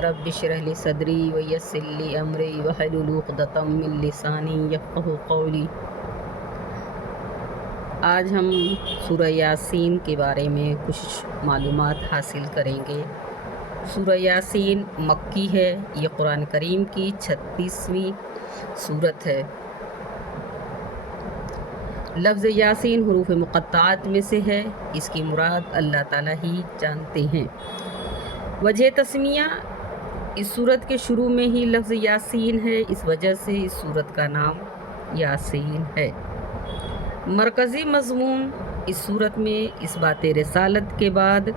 رب اشرح لی صدری ویسر لی امری واحلل عقدۃ من لسانی یفقہوا قولی۔ آج ہم سورہ یاسین کے بارے میں کچھ معلومات حاصل کریں گے۔ سورہ یاسین مکی ہے، یہ قرآن کریم کی 36ویں سورت ہے۔ لفظ یاسین حروف مقطعات میں سے ہے، اس کی مراد اللہ تعالیٰ ہی جانتے ہیں۔ وجہ تسمیہ، اس سورت کے شروع میں ہی لفظ یاسین ہے، اس وجہ سے اس سورت کا نام یاسین ہے۔ مرکزی مضمون اس سورت میں اس بات رسالت کے بعد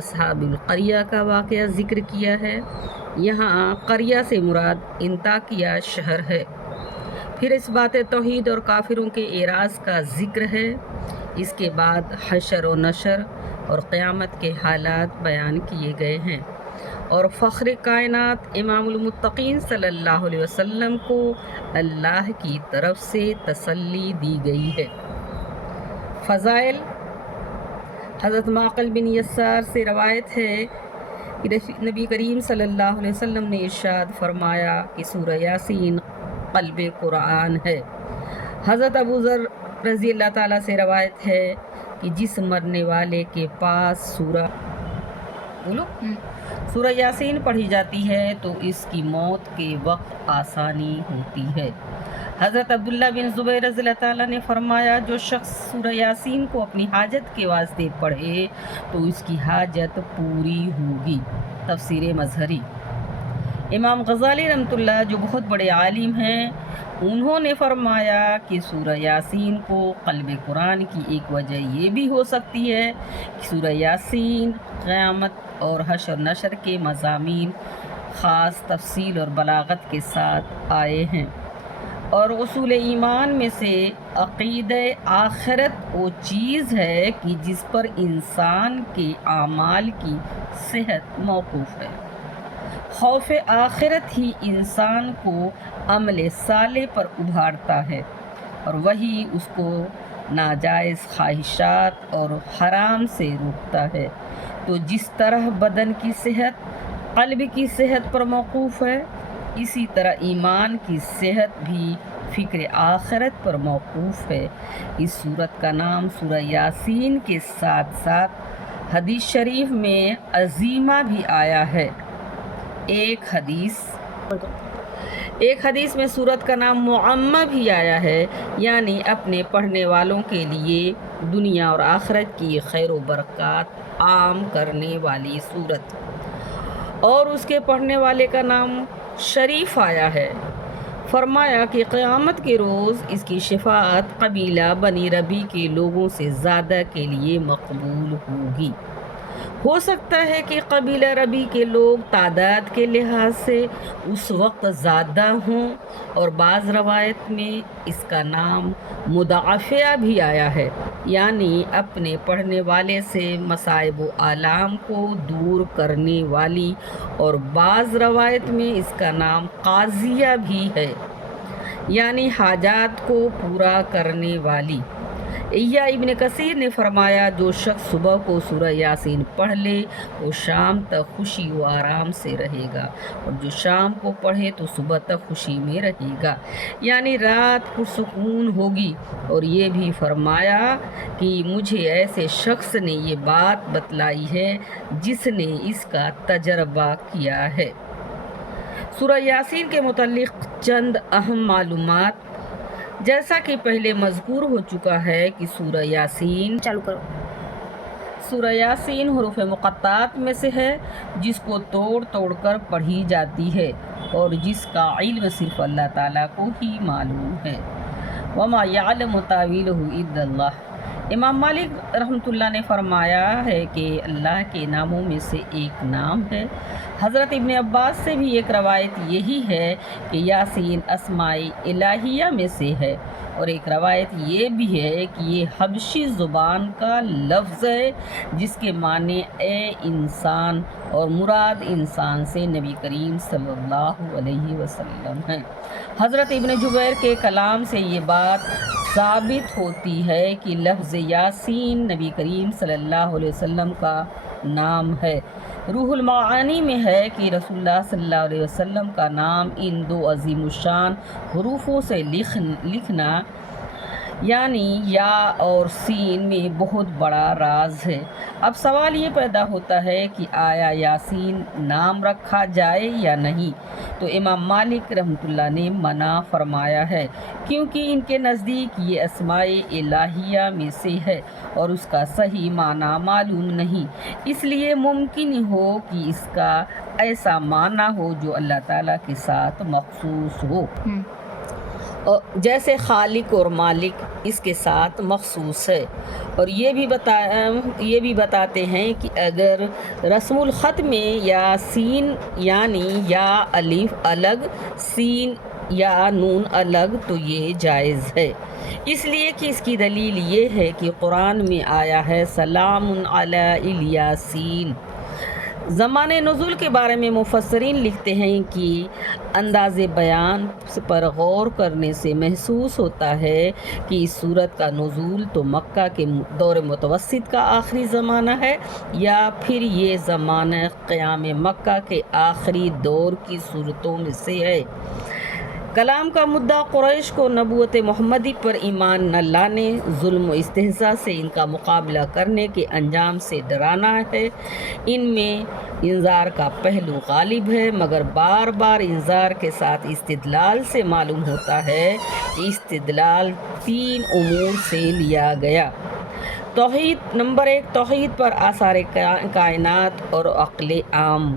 اصحاب القریہ کا واقعہ ذکر کیا ہے۔ یہاں قریہ سے مراد انطاکیہ شہر ہے۔ پھر اس بات توحید اور کافروں کے اعراض کا ذکر ہے۔ اس کے بعد حشر و نشر اور قیامت کے حالات بیان کیے گئے ہیں، اور فخر کائنات امام المتقین صلی اللہ علیہ وسلم کو اللہ کی طرف سے تسلی دی گئی ہے۔ فضائل، حضرت معقل بن یسار سے روایت ہے کہ نبی کریم صلی اللہ علیہ وسلم نے ارشاد فرمایا کہ سورہ یاسین قلب قرآن ہے۔ حضرت ابو ذر رضی اللہ تعالیٰ سے روایت ہے کہ جس مرنے والے کے پاس سورہ یاسین پڑھی جاتی ہے تو اس کی موت کے وقت آسانی ہوتی ہے۔ حضرت عبداللہ بن زبیر رضی اللہ تعالیٰ نے فرمایا، جو شخص سورہ یاسین کو اپنی حاجت کے واسطے پڑھے تو اس کی حاجت پوری ہوگی۔ تفسیر مظہری۔ امام غزالی رحمۃ اللہ جو بہت بڑے عالم ہیں، انہوں نے فرمایا کہ سورہ یاسین کو قلب قرآن کی ایک وجہ یہ بھی ہو سکتی ہے کہ سورہ یاسین قیامت اور حشر نشر کے مضامین خاص تفصیل اور بلاغت کے ساتھ آئے ہیں، اور اصول ایمان میں سے عقیدہ آخرت وہ چیز ہے کہ جس پر انسان کے اعمال کی صحت موقوف ہے۔ خوف آخرت ہی انسان کو عمل صالح پر ابھارتا ہے، اور وہی اس کو ناجائز خواہشات اور حرام سے روکتا ہے۔ تو جس طرح بدن کی صحت قلب کی صحت پر موقوف ہے، اسی طرح ایمان کی صحت بھی فکر آخرت پر موقوف ہے۔ اس سورت کا نام سورہ یاسین کے ساتھ ساتھ حدیث شریف میں عظیمہ بھی آیا ہے۔ ایک حدیث میں سورت کا نام معمہ بھی آیا ہے، یعنی اپنے پڑھنے والوں کے لیے دنیا اور آخرت کی خیر و برکات عام کرنے والی سورت، اور اس کے پڑھنے والے کا نام شریف آیا ہے۔ فرمایا کہ قیامت کے روز اس کی شفاعت قبیلہ بنی ربی کے لوگوں سے زیادہ کے لیے مقبول ہوگی۔ ہو سکتا ہے کہ قبیلہ ربی کے لوگ تعداد کے لحاظ سے اس وقت زیادہ ہوں، اور بعض روایت میں اس کا نام مضاعفہ بھی آیا ہے، یعنی اپنے پڑھنے والے سے مصائب و آلام کو دور کرنے والی، اور بعض روایت میں اس کا نام قاضیہ بھی ہے، یعنی حاجات کو پورا کرنے والی۔ یا ابن کثیر نے فرمایا، جو شخص صبح کو سورہ یاسین پڑھ لے وہ شام تک خوشی و آرام سے رہے گا، اور جو شام کو پڑھے تو صبح تک خوشی میں رہے گا، یعنی رات پرسکون ہوگی۔ اور یہ بھی فرمایا کہ مجھے ایسے شخص نے یہ بات بتلائی ہے جس نے اس کا تجربہ کیا ہے۔ سورہ یاسین کے متعلق چند اہم معلومات، جیسا کہ پہلے مذکور ہو چکا ہے کہ سورہ یاسین حروف مقطعات میں سے ہے، جس کو توڑ توڑ کر پڑھی جاتی ہے، اور جس کا علم صرف اللہ تعالیٰ کو ہی معلوم ہے۔ وَمَا يَعْلَمُ تَأْوِيلَهُ إِلَّا اللَّهُ۔ امام مالک رحمۃ اللہ نے فرمایا ہے کہ اللہ کے ناموں میں سے ایک نام ہے۔ حضرت ابن عباس سے بھی ایک روایت یہی ہے کہ یاسین اسماء الہیہ میں سے ہے، اور ایک روایت یہ بھی ہے کہ یہ حبشی زبان کا لفظ ہے جس کے معنی اے انسان، اور مراد انسان سے نبی کریم صلی اللہ علیہ وسلم ہے۔ حضرت ابن جبیر کے کلام سے یہ بات ثابت ہوتی ہے کہ لفظ یاسین نبی کریم صلی اللہ علیہ وسلم کا نام ہے۔ روح المعانی میں ہے کہ رسول اللہ صلی اللہ علیہ وسلم کا نام ان دو عظیم الشان حروفوں سے لکھنا یعنی یا اور سین میں بہت بڑا راز ہے۔ اب سوال یہ پیدا ہوتا ہے کہ آیا یاسین نام رکھا جائے یا نہیں؟ تو امام مالک رحمۃ اللہ نے منع فرمایا ہے، کیونکہ ان کے نزدیک یہ اسماء الہیہ میں سے ہے اور اس کا صحیح معنی معلوم نہیں، اس لیے ممکن ہو کہ اس کا ایسا معنی ہو جو اللہ تعالیٰ کے ساتھ مخصوص ہو، جیسے خالق اور مالک اس کے ساتھ مخصوص ہے۔ اور یہ بھی بتاتے ہیں کہ اگر رسم الخط میں یا سین یعنی یا الف الگ، سین یا نون الگ تو یہ جائز ہے، اس لیے کہ اس کی دلیل یہ ہے کہ قرآن میں آیا ہے سلام علی الیاسین۔ زمان نزول کے بارے میں مفسرین لکھتے ہیں کہ انداز بیان پر غور کرنے سے محسوس ہوتا ہے کہ اس سورت کا نزول تو مکہ کے دور متوسط کا آخری زمانہ ہے یا پھر یہ زمانہ قیام مکہ کے آخری دور کی صورتوں میں سے ہے۔ کلام کا مدعا قریش کو نبوت محمدی پر ایمان نہ لانے، ظلم و استہزاء سے ان کا مقابلہ کرنے کے انجام سے ڈرانا ہے۔ ان میں انذار کا پہلو غالب ہے، مگر بار بار انذار کے ساتھ استدلال سے معلوم ہوتا ہے کہ استدلال 3 امور سے لیا گیا۔ توحید، نمبر 1 توحید پر آثار کائنات اور عقل عام۔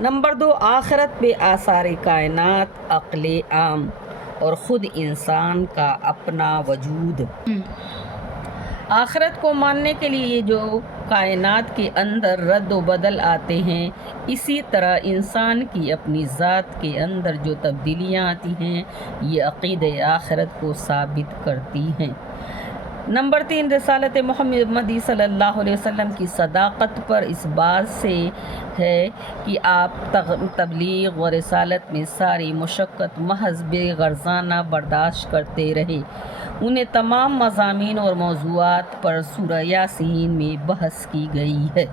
نمبر 2 آخرت پہ آثار کائنات، عقل عام اور خود انسان کا اپنا وجود۔ آخرت کو ماننے کے لیے جو کائنات کے اندر رد و بدل آتے ہیں، اسی طرح انسان کی اپنی ذات کے اندر جو تبدیلیاں آتی ہیں، یہ عقیدہ آخرت کو ثابت کرتی ہیں۔ نمبر 3 رسالت محمدی صلی اللہ علیہ وسلم کی صداقت پر اس بات سے ہے کہ آپ تبلیغ و رسالت میں ساری مشقت محض بے غرضانہ برداشت کرتے رہے۔ انہیں تمام مضامین اور موضوعات پر سورہ یاسین میں بحث کی گئی ہے۔